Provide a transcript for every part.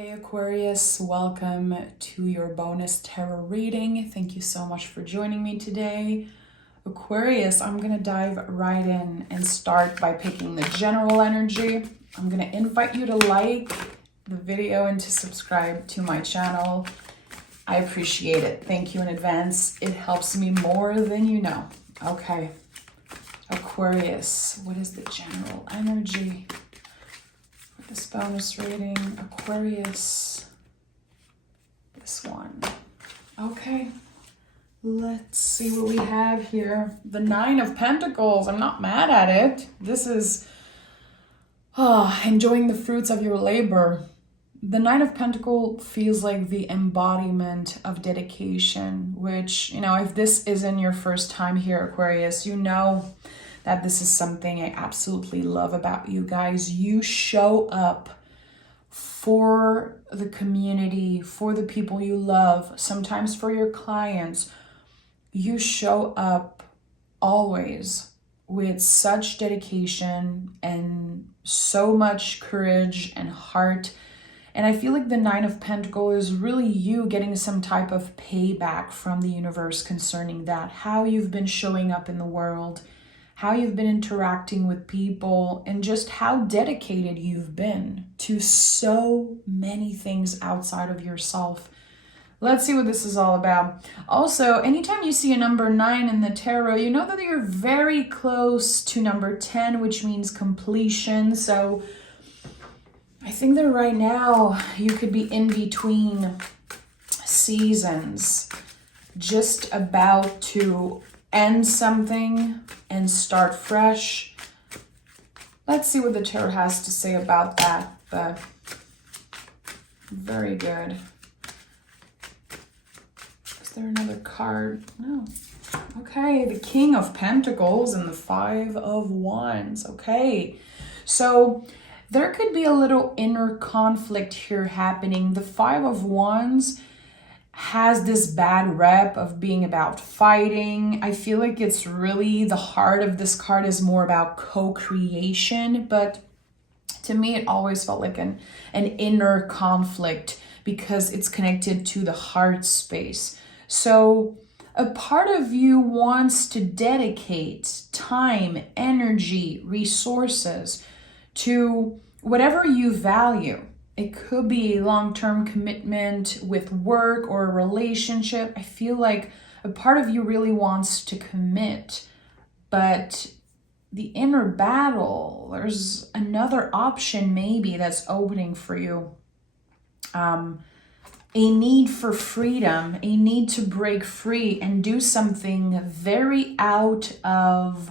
Hey Aquarius, welcome to your bonus tarot reading. Thank you so much for joining me today. Aquarius, I'm going to dive right in and start by picking the general energy. I'm going to invite you to like the video and to subscribe to my channel. I appreciate it. Thank you in advance. It helps me more than you know. Okay, Aquarius, what is the general energy? This bonus reading, Aquarius, this one. Okay, let's see what we have here. The Nine of Pentacles, I'm not mad at it. This is enjoying the fruits of your labor. The Nine of Pentacles feels like the embodiment of dedication, which, if this isn't your first time here, Aquarius, you know that this is something I absolutely love about you guys. You show up for the community, for the people you love, sometimes for your clients. You show up always with such dedication and so much courage and heart. And I feel like the Nine of Pentacles is really you getting some type of payback from the universe concerning that, how you've been showing up in the world, how you've been interacting with people, and just how dedicated you've been to so many things outside of yourself. Let's see what this is all about. Also, anytime you see a number 9 in the tarot, you know that you're very close to number 10, which means completion. So I think that right now you could be in between seasons, just about to end something and start fresh. Let's see what the tarot has to say about that, but very good. Is there another card? No. Okay, the King of Pentacles and the Five of Wands. Okay, so there could be a little inner conflict here happening. The Five of Wands has this bad rep of being about fighting. I feel like it's really, the heart of this card is more about co-creation, but to me it always felt like an inner conflict because it's connected to the heart space. So a part of you wants to dedicate time, energy, resources to whatever you value. It could be a long-term commitment with work or a relationship. I feel like a part of you really wants to commit, but the inner battle, there's another option maybe that's opening for you. A need for freedom, a need to break free and do something very out of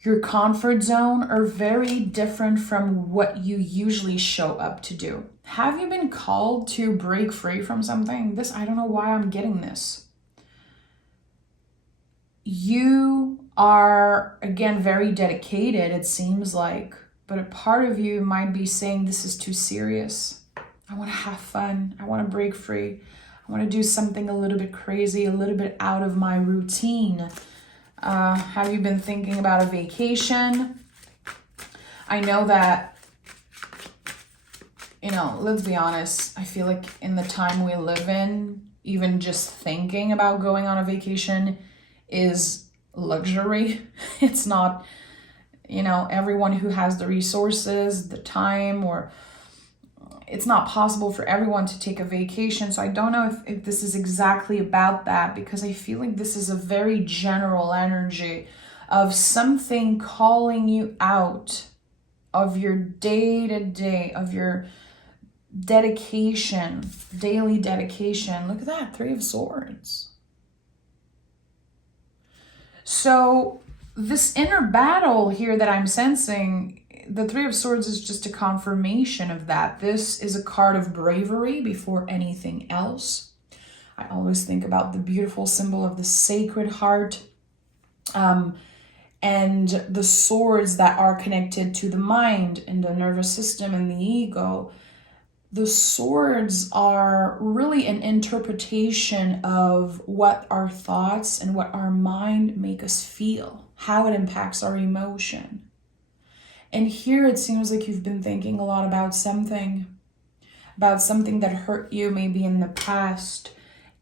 your comfort zone or very different from what you usually show up to do. Have you been called to break free from something? I don't know why I'm getting this. You are, again, very dedicated, it seems like, but a part of you might be saying, this is too serious. I want to have fun. I want to break free. I want to do something a little bit crazy, a little bit out of my routine. Have you been thinking about a vacation? I know that, let's be honest. I feel like in the time we live in, even just thinking about going on a vacation is luxury. It's not, everyone who has the resources, the time, or it's not possible for everyone to take a vacation. So I don't know if this is exactly about that, because I feel like this is a very general energy of something calling you out of your day-to-day, of your dedication, daily dedication. Look at that, Three of Swords. So this inner battle here that I'm sensing, the Three of Swords is just a confirmation of that. This is a card of bravery before anything else. I always think about the beautiful symbol of the Sacred Heart and the swords that are connected to the mind and the nervous system and the ego. The swords are really an interpretation of what our thoughts and what our mind make us feel, how it impacts our emotion. And here it seems like you've been thinking a lot about something, about something that hurt you maybe in the past.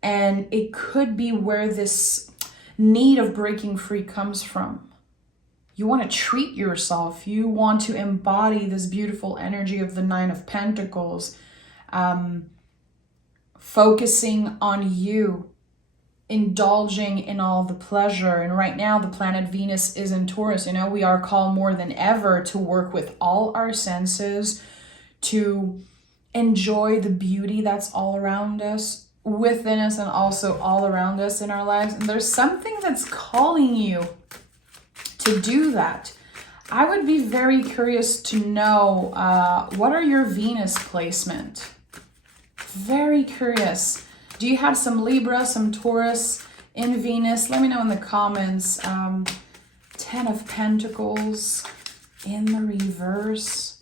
And it could be where this need of breaking free comes from. You want to treat yourself. You want to embody this beautiful energy of the Nine of Pentacles, focusing on you, indulging in all the pleasure. And right now the planet Venus is in Taurus. You know, we are called more than ever to work with all our senses, to enjoy the beauty that's all around us, within us, and also all around us in our lives. And there's something that's calling you to do that. I would be very curious to know, what are your Venus placement? Very curious. Do you have some Libra, some Taurus in Venus? Let me know in the comments. 10 of Pentacles in the reverse.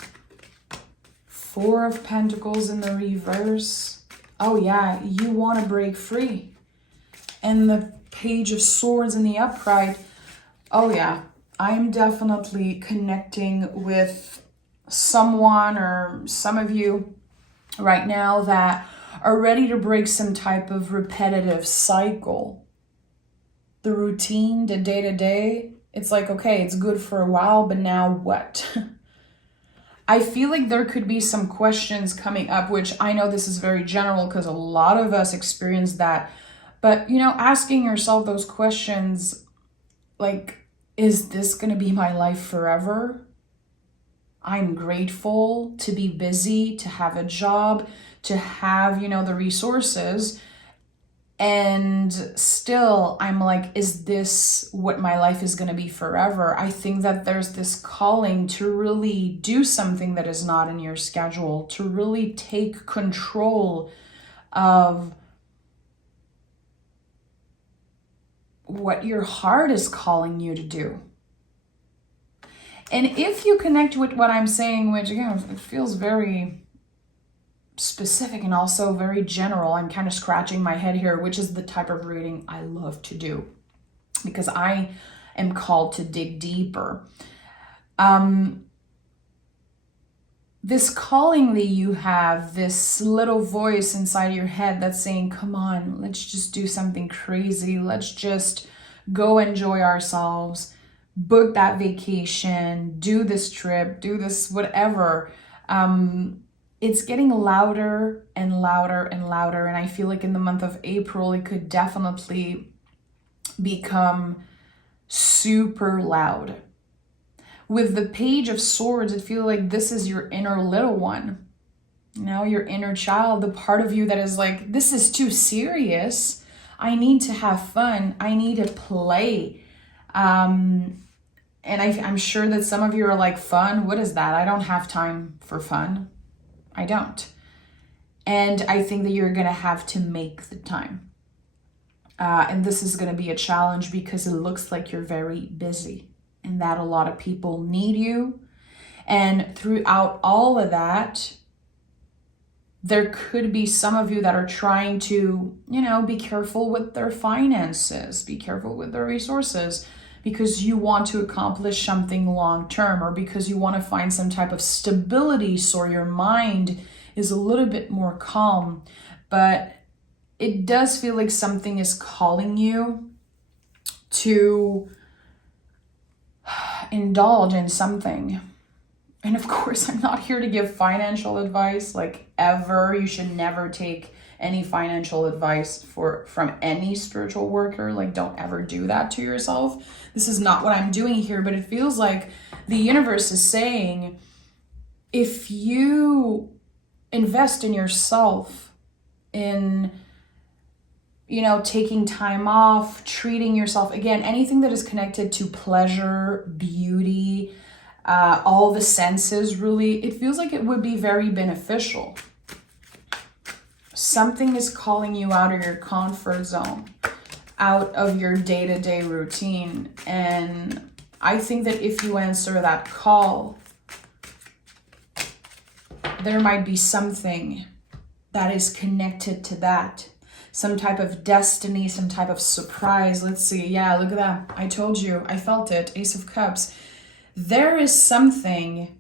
4 of Pentacles in the reverse. Oh yeah, you want to break free. And the Page of Swords in the upright. Oh yeah, I'm definitely connecting with someone or some of you right now that are ready to break some type of repetitive cycle. The routine, the day-to-day, it's like, okay, it's good for a while, but now what? I feel like there could be some questions coming up, which I know this is very general because a lot of us experience that. But, you know, asking yourself those questions, like, is this going to be my life forever? I'm grateful to be busy, to have a job, to have, you know, the resources. And still, I'm like, is this what my life is going to be forever? I think that there's this calling to really do something that is not in your schedule, to really take control of what your heart is calling you to do. And if you connect with what I'm saying, which again, it feels very specific and also very general, I'm kind of scratching my head here, which is the type of reading I love to do because I am called to dig deeper. This calling that you have, this little voice inside your head that's saying, come on, let's just do something crazy. Let's just go enjoy ourselves, book that vacation, do this trip, do this whatever. It's getting louder and louder and louder. And I feel like in the month of April, it could definitely become super loud. With the Page of Swords, I feel like this is your inner little one. You know, your inner child, the part of you that is like, this is too serious. I need to have fun. I need to play. And I'm sure that some of you are like, fun? What is that? I don't have time for fun. I don't. And I think that you're going to have to make the time. And this is going to be a challenge because it looks like you're very busy and that a lot of people need you. And throughout all of that, there could be some of you that are trying to, you know, be careful with their finances, be careful with their resources, because you want to accomplish something long term, or because you want to find some type of stability so your mind is a little bit more calm. But it does feel like something is calling you to indulge in something. And of course, I'm not here to give financial advice, like ever. You should never take any financial advice from any spiritual worker. Like, don't ever do that to yourself. This is not what I'm doing here, but it feels like the universe is saying, if you invest in yourself, in, you know, taking time off, treating yourself, again, anything that is connected to pleasure, beauty, all the senses, really, it feels like it would be very beneficial. Something is calling you out of your comfort zone, out of your day-to-day routine. And I think that if you answer that call, there might be something that is connected to that. Some type of destiny, some type of surprise. Let's see. Yeah, look at that. I told you. I felt it. Ace of Cups. There is something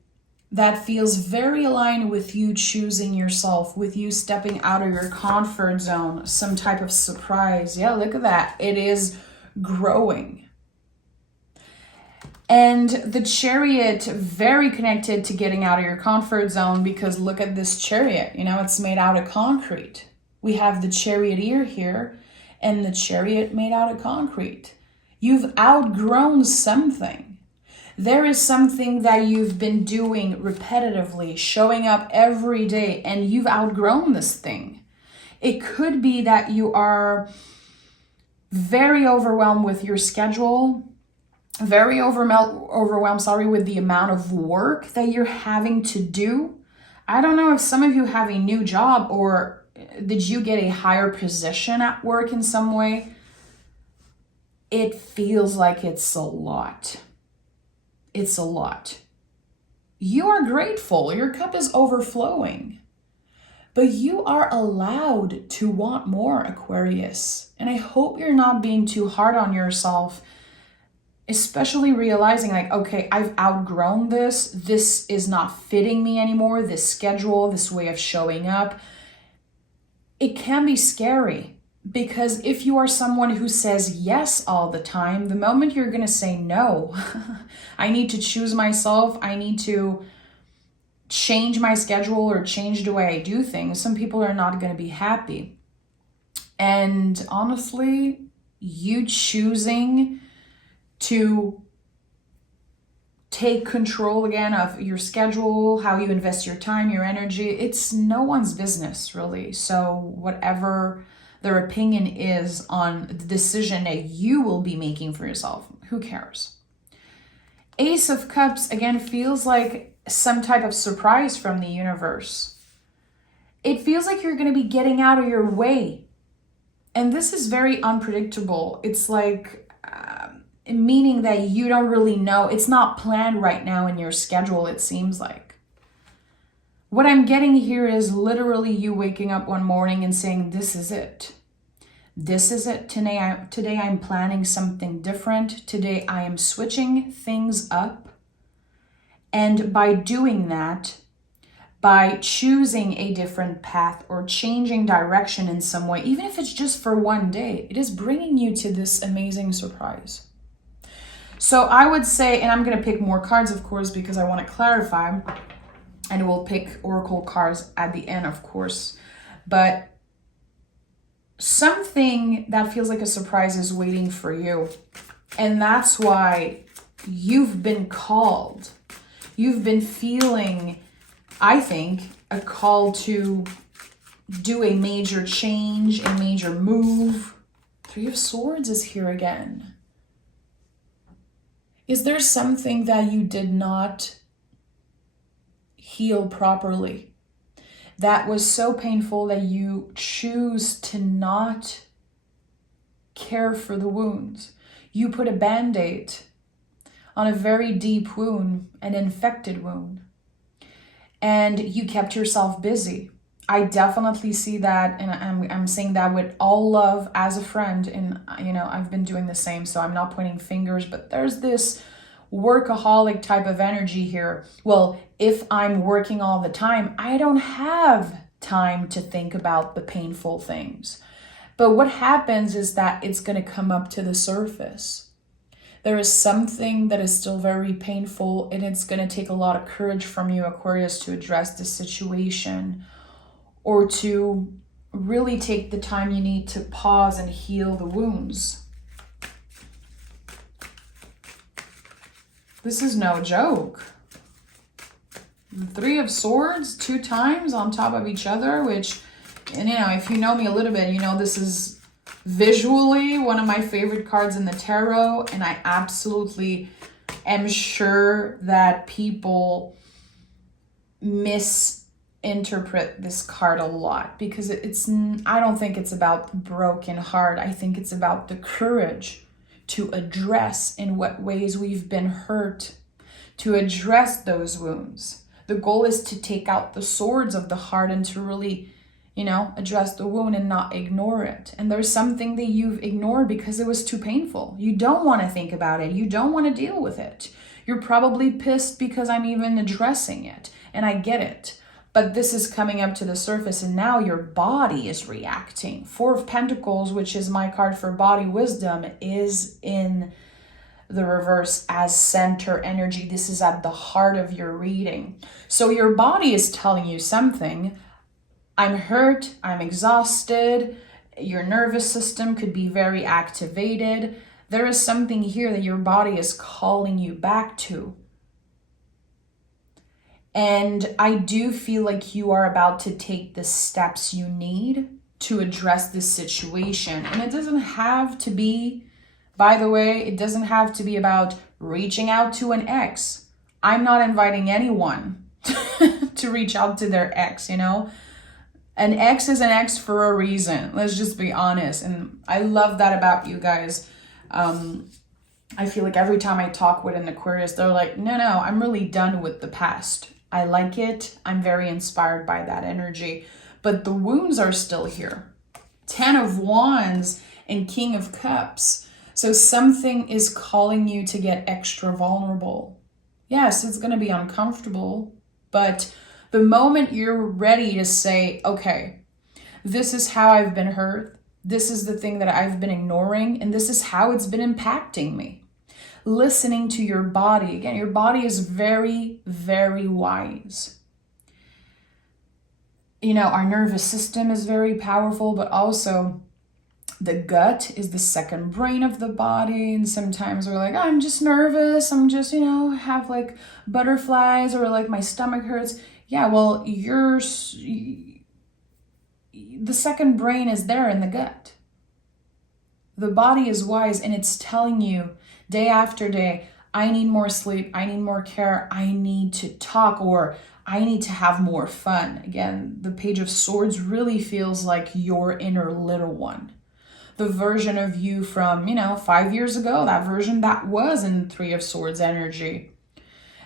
that feels very aligned with you choosing yourself, with you stepping out of your comfort zone, some type of surprise. Yeah, look at that. It is growing. And the Chariot, very connected to getting out of your comfort zone, because look at this Chariot, you know, it's made out of concrete. We have the Charioteer here and the Chariot made out of concrete. You've outgrown something. There is something that you've been doing repetitively, showing up every day, and you've outgrown this thing. It could be that you are very overwhelmed with your schedule, very overwhelmed, with the amount of work that you're having to do. I don't know if some of you have a new job, or did you get a higher position at work in some way? It feels like it's a lot. It's a lot. You are grateful. Your cup is overflowing. But you are allowed to want more, Aquarius. And I hope you're not being too hard on yourself, especially realizing like, okay, I've outgrown this. This is not fitting me anymore. This schedule, this way of showing up. It can be scary. Because if you are someone who says yes all the time, the moment you're going to say no, I need to choose myself, I need to change my schedule or change the way I do things, some people are not going to be happy. And honestly, you choosing to take control again of your schedule, how you invest your time, your energy, it's no one's business, really. So whatever their opinion is on the decision that you will be making for yourself, who cares? Ace of Cups, again, feels like some type of surprise from the universe. It feels like you're going to be getting out of your way. And this is very unpredictable. It's like, meaning that you don't really know. It's not planned right now in your schedule, it seems like. What I'm getting here is literally you waking up one morning and saying, this is it. This is it. Today I'm planning something different. Today I am switching things up. And by doing that, by choosing a different path or changing direction in some way, even if it's just for one day, it is bringing you to this amazing surprise. So I would say, and I'm going to pick more cards, of course, because I want to clarify, and we'll pick oracle cards at the end, of course, but something that feels like a surprise is waiting for you. And that's why you've been called. You've been feeling, I think, a call to do a major change, a major move. Three of Swords is here again. Is there something that you did not heal properly, that was so painful that you choose to not care for the wounds? You put a band-aid on a very deep wound, an infected wound, and you kept yourself busy. I definitely see that, and I'm saying that with all love as a friend, and I've been doing the same, so I'm not pointing fingers, but there's this workaholic type of energy here. Well, if I'm working all the time, I don't have time to think about the painful things. But what happens is that it's going to come up to the surface. There is something that is still very painful, and it's going to take a lot of courage from you, Aquarius, to address the situation, or to really take the time you need to pause and heal the wounds. This is no joke. The Three of Swords 2 times on top of each other, which, and if you know me a little bit, this is visually one of my favorite cards in the tarot, and I absolutely am sure that people misinterpret this card a lot, because I don't think it's about broken heart. I think it's about the courage to address in what ways we've been hurt, to address those wounds. The goal is to take out the swords of the heart and to really, address the wound and not ignore it. And there's something that you've ignored because it was too painful. You don't want to think about it. You don't want to deal with it. You're probably pissed because I'm even addressing it, and I get it. But this is coming up to the surface, and now your body is reacting. Four of Pentacles, which is my card for body wisdom, is in the reverse as center energy. This is at the heart of your reading. So your body is telling you something. I'm hurt, I'm exhausted. Your nervous system could be very activated. There is something here that your body is calling you back to. And I do feel like you are about to take the steps you need to address this situation. And it doesn't have to be, by the way, it doesn't have to be about reaching out to an ex. I'm not inviting anyone to reach out to their ex, you know? An ex is an ex for a reason. Let's just be honest. And I love that about you guys. I feel like every time I talk with an Aquarius, they're like, no, I'm really done with the past. I like it. I'm very inspired by that energy. But the wounds are still here. 10 of Wands and King of Cups. So something is calling you to get extra vulnerable. Yes, it's going to be uncomfortable. But the moment you're ready to say, okay, this is how I've been hurt. This is the thing that I've been ignoring. And this is how it's been impacting me. Listening to your body. Again, your body is very, very wise. You know, our nervous system is very powerful, but also the gut is the second brain of the body. And sometimes we're like, oh, I'm just nervous. I'm just, you know, have like butterflies or like my stomach hurts. Yeah, well, the second brain is there in the gut. The body is wise and it's telling you day after day, I need more sleep, I need more care, I need to talk, or I need to have more fun. Again, the Page of Swords really feels like your inner little one. The version of you from, 5 years ago, that version that was in Three of Swords energy.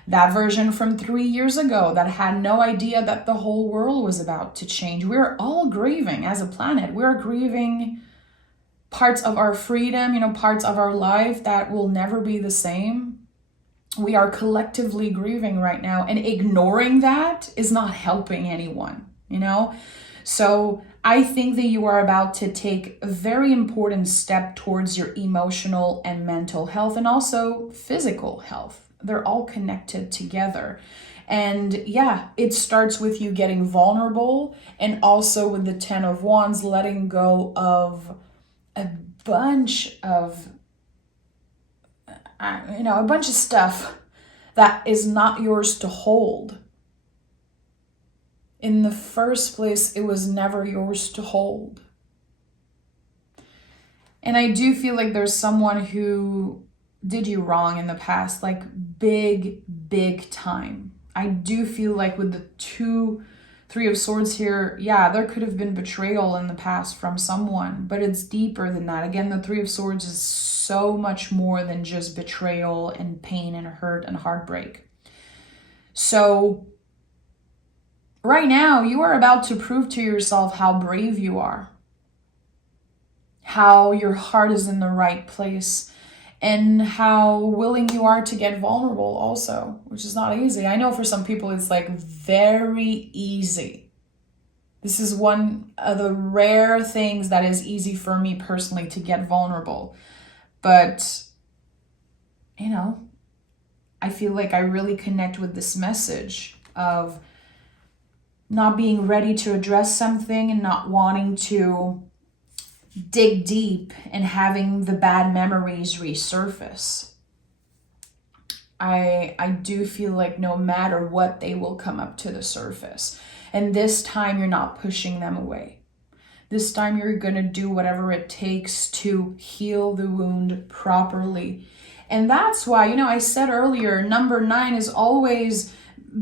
That version from 3 years ago that had no idea that the whole world was about to change. We're all grieving as a planet. We're grieving parts of our freedom, parts of our life that will never be the same. We are collectively grieving right now, and ignoring that is not helping anyone, So I think that you are about to take a very important step towards your emotional and mental health, and also physical health. They're all connected together. And yeah, it starts with you getting vulnerable, and also with the 10 of Wands, letting go of a bunch of stuff that is not yours to hold. In the first place, it was never yours to hold. And I do feel like there's someone who did you wrong in the past, like big time. I do feel like with the Three of Swords here, yeah, there could have been betrayal in the past from someone, but it's deeper than that. Again, the Three of Swords is so much more than just betrayal and pain and hurt and heartbreak. So right now, you are about to prove to yourself how brave you are, how your heart is in the right place, and how willing you are to get vulnerable also, which is not easy. I know for some people it's like very easy. This is one of the rare things that is easy for me personally, to get vulnerable. But, I feel like I really connect with this message of not being ready to address something and not wanting to dig deep and having the bad memories resurface. I do feel like no matter what, they will come up to the surface. And this time you're not pushing them away. This time you're going to do whatever it takes to heal the wound properly. And that's why, I said earlier, number 9 is always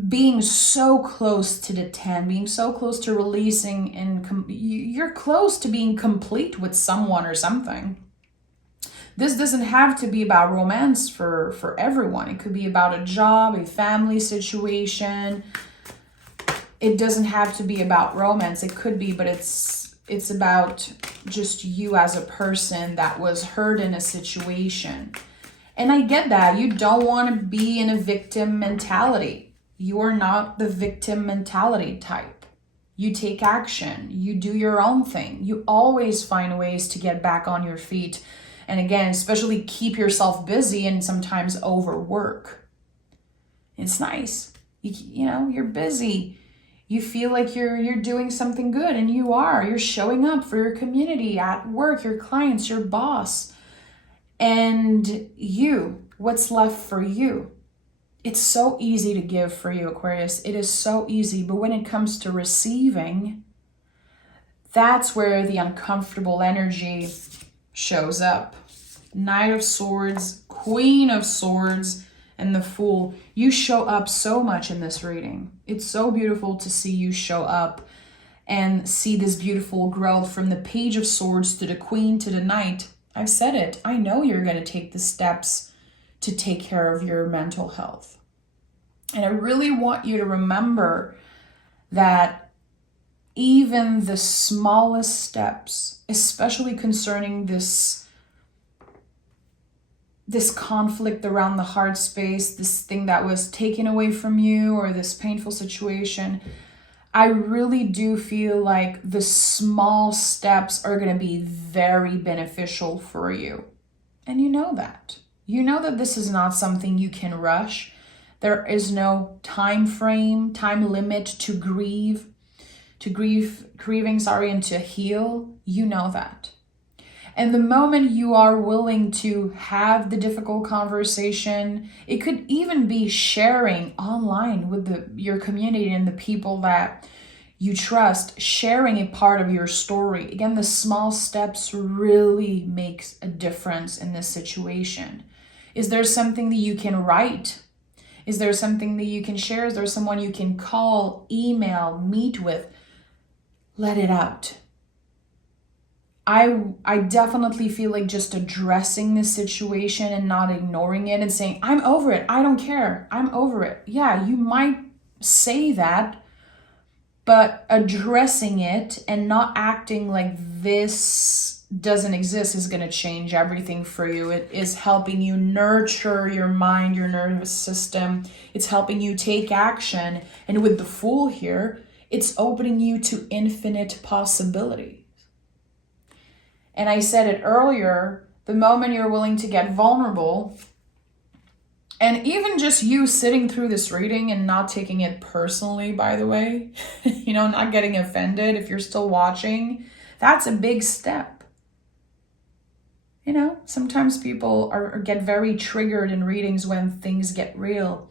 being so close to the 10, being so close to releasing, and you're close to being complete with someone or something. This doesn't have to be about romance for everyone. It could be about a job, a family situation. It doesn't have to be about romance. It could be, but it's about just you as a person that was hurt in a situation. And I get that. You don't want to be in a victim mentality. You are not the victim mentality type. You take action. You do your own thing. You always find ways to get back on your feet. And again, especially keep yourself busy and sometimes overwork. It's nice. You know, you're busy. You feel like you're doing something good, and you are. You're showing up for your community, at work, your clients, your boss. And you, what's left for you? It's so easy to give for you, Aquarius. It is so easy. But when it comes to receiving, that's where the uncomfortable energy shows up. Knight of Swords, Queen of Swords, and the Fool. You show up so much in this reading. It's so beautiful to see you show up and see this beautiful growth from the Page of Swords to the Queen to the Knight. I've said it. I know you're going to take the steps to take care of your mental health. And I really want you to remember that even the smallest steps, especially concerning this conflict around the heart space, this thing that was taken away from you, or this painful situation, I really do feel like the small steps are going to be very beneficial for you. And you know that. You know that this is not something you can rush. There is no time frame, time limit to grieving, and to heal. You know that. And the moment you are willing to have the difficult conversation, it could even be sharing online with your community and the people that you trust, sharing a part of your story. Again, the small steps really makes a difference in this situation. Is there something that you can write? Is there something that you can share? Is there someone you can call, email, meet with? Let it out. I definitely feel like just addressing this situation and not ignoring it and saying, I'm over it. I don't care. I'm over it. Yeah, you might say that, but addressing it and not acting like this doesn't exist is going to change everything for you. It is helping you nurture your mind, your nervous system. It's helping you take action. And with the Fool here, it's opening you to infinite possibility. And I said it earlier, the moment you're willing to get vulnerable, and even just you sitting through this reading and not taking it personally, by the way, not getting offended if you're still watching, that's a big step. Sometimes people get very triggered in readings when things get real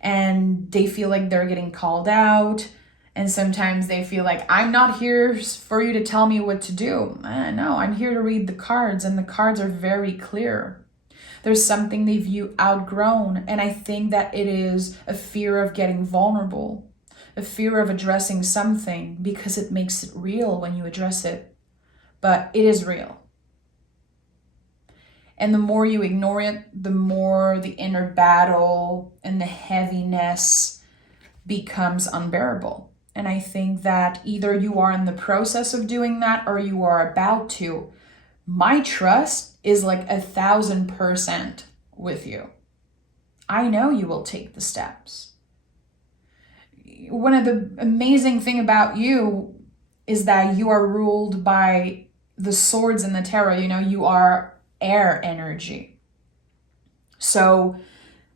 and they feel like they're getting called out. And sometimes they feel like, I'm not here for you to tell me what to do. No, I'm here to read the cards, and the cards are very clear. There's something they've outgrown, and I think that it is a fear of getting vulnerable, a fear of addressing something, because it makes it real when you address it. But it is real. And the more you ignore it, the more the inner battle and the heaviness becomes unbearable. And I think that either you are in the process of doing that or you are about to. My trust is like 1,000% with you. I know you will take the steps. One of the amazing thing about you is that you are ruled by the swords in the tarot. You are air energy. So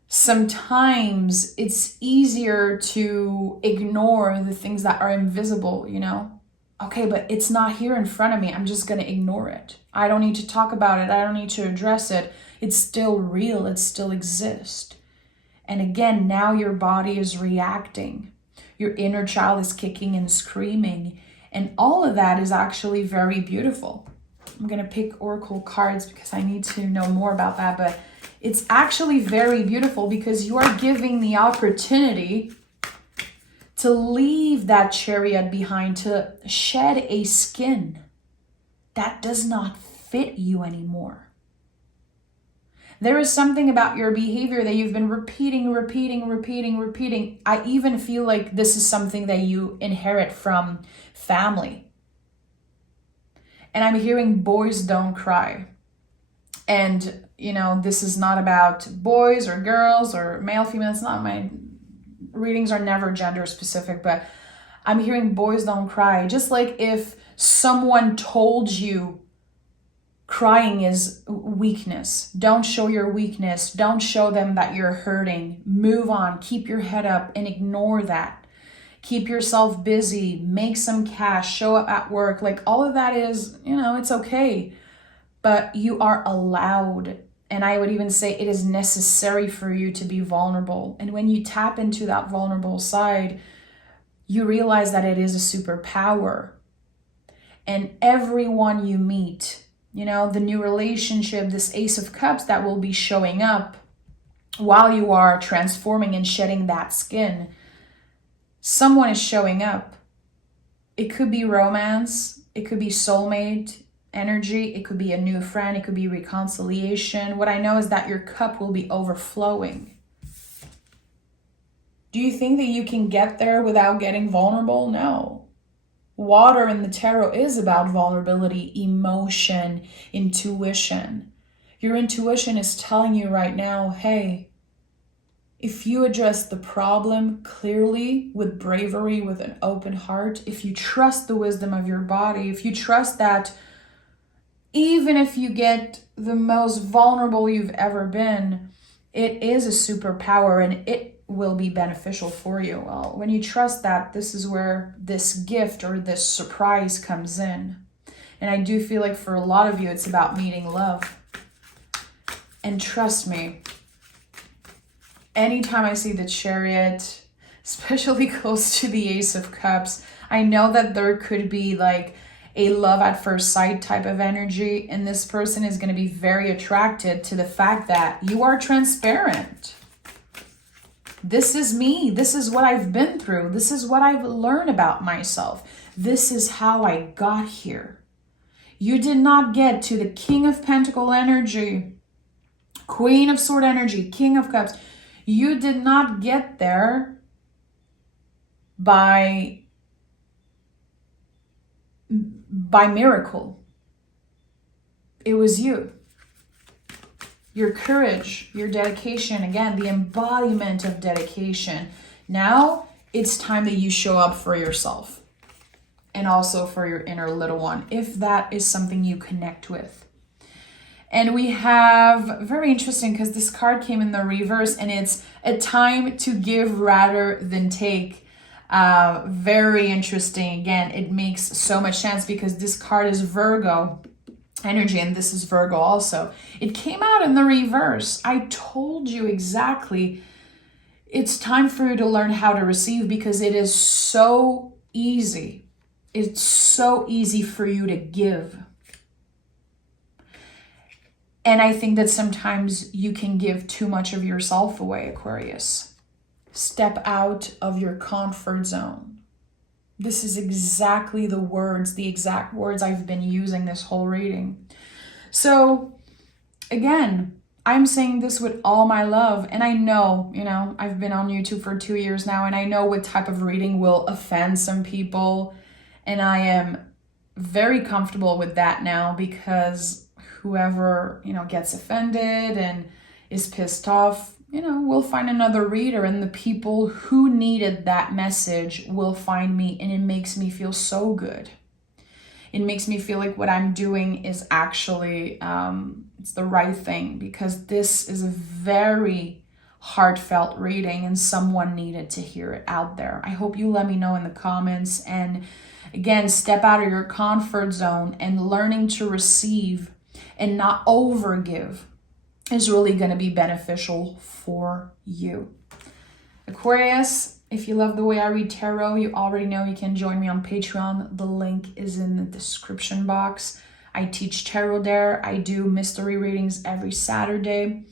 sometimes it's easier to ignore the things that are invisible, Okay, but it's not here in front of me. I'm just going to ignore it. I don't need to talk about it. I don't need to address it. It's still real. It still exists. And again, now your body is reacting. Your inner child is kicking and screaming. And all of that is actually very beautiful. I'm going to pick oracle cards because I need to know more about that, but it's actually very beautiful because you are giving the opportunity to leave that chariot behind, to shed a skin that does not fit you anymore. There is something about your behavior that you've been repeating. I even feel like this is something that you inherit from family. And I'm hearing boys don't cry. And, you know, this is not about boys or girls or male, female. It's not, my readings are never gender specific, but I'm hearing boys don't cry. Just like if someone told you crying is weakness, don't show your weakness. Don't show them that you're hurting. Move on, keep your head up and ignore that. Keep yourself busy, make some cash, show up at work. Like all of that is, you know, it's okay. But you are allowed, and I would even say it is necessary for you to be vulnerable. And when you tap into that vulnerable side, you realize that it is a superpower. And everyone you meet, you know, the new relationship, this Ace of Cups that will be showing up while you are transforming and shedding that skin, someone is showing up. It could be romance, it could be soulmate energy, it could be a new friend, it could be reconciliation. What I know is that your cup will be overflowing. Do you think that you can get there without getting vulnerable? No. Water in the tarot is about vulnerability, emotion, intuition. Your intuition is telling you right now, hey, if you address the problem clearly, with bravery, with an open heart, if you trust the wisdom of your body, if you trust that even if you get the most vulnerable you've ever been, it is a superpower and it will be beneficial for you. Well, when you trust that, this is where this gift or this surprise comes in. And I do feel like for a lot of you, it's about meeting love. And trust me, anytime I see the Chariot, especially close to the Ace of Cups, I know that there could be like a love at first sight type of energy, and this person is going to be very attracted to the fact that you are transparent. This is me. This is what I've been through. This is what I've learned about myself. This is how I got here. You did not get to the King of Pentacle energy, Queen of Sword energy, King of Cups. You did not get there by miracle. It was you. Your courage, your dedication, again, the embodiment of dedication. Now it's time that you show up for yourself and also for your inner little one, if that is something you connect with. And we have, very interesting because this card came in the reverse, and it's a time to give rather than take. Very interesting. Again, it makes so much sense because this card is Virgo energy and this is Virgo also. It came out in the reverse. I told you exactly. It's time for you to learn how to receive because it is so easy. It's so easy for you to give. And I think that sometimes you can give too much of yourself away, Aquarius. Step out of your comfort zone. This is exactly the exact words I've been using this whole reading. So again, I'm saying this with all my love. And I know, you know, I've been on YouTube for 2 years now, and I know what type of reading will offend some people. And I am very comfortable with that now because whoever, you know, gets offended and is pissed off, you know, we'll find another reader, and the people who needed that message will find me, and it makes me feel so good. It makes me feel like what I'm doing is actually, it's the right thing because this is a very heartfelt reading and someone needed to hear it out there. I hope you let me know in the comments. And again, step out of your comfort zone, and learning to receive and not overgive is really going to be beneficial for you. Aquarius, if you love the way I read tarot, you already know you can join me on Patreon. The link is in the description box. I teach tarot there. I do mystery readings every Saturday.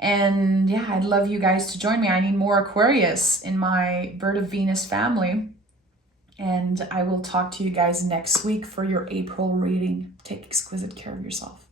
And yeah, I'd love you guys to join me. I need more Aquarius in my Bird of Venus family. And I will talk to you guys next week for your April reading. Take exquisite care of yourself.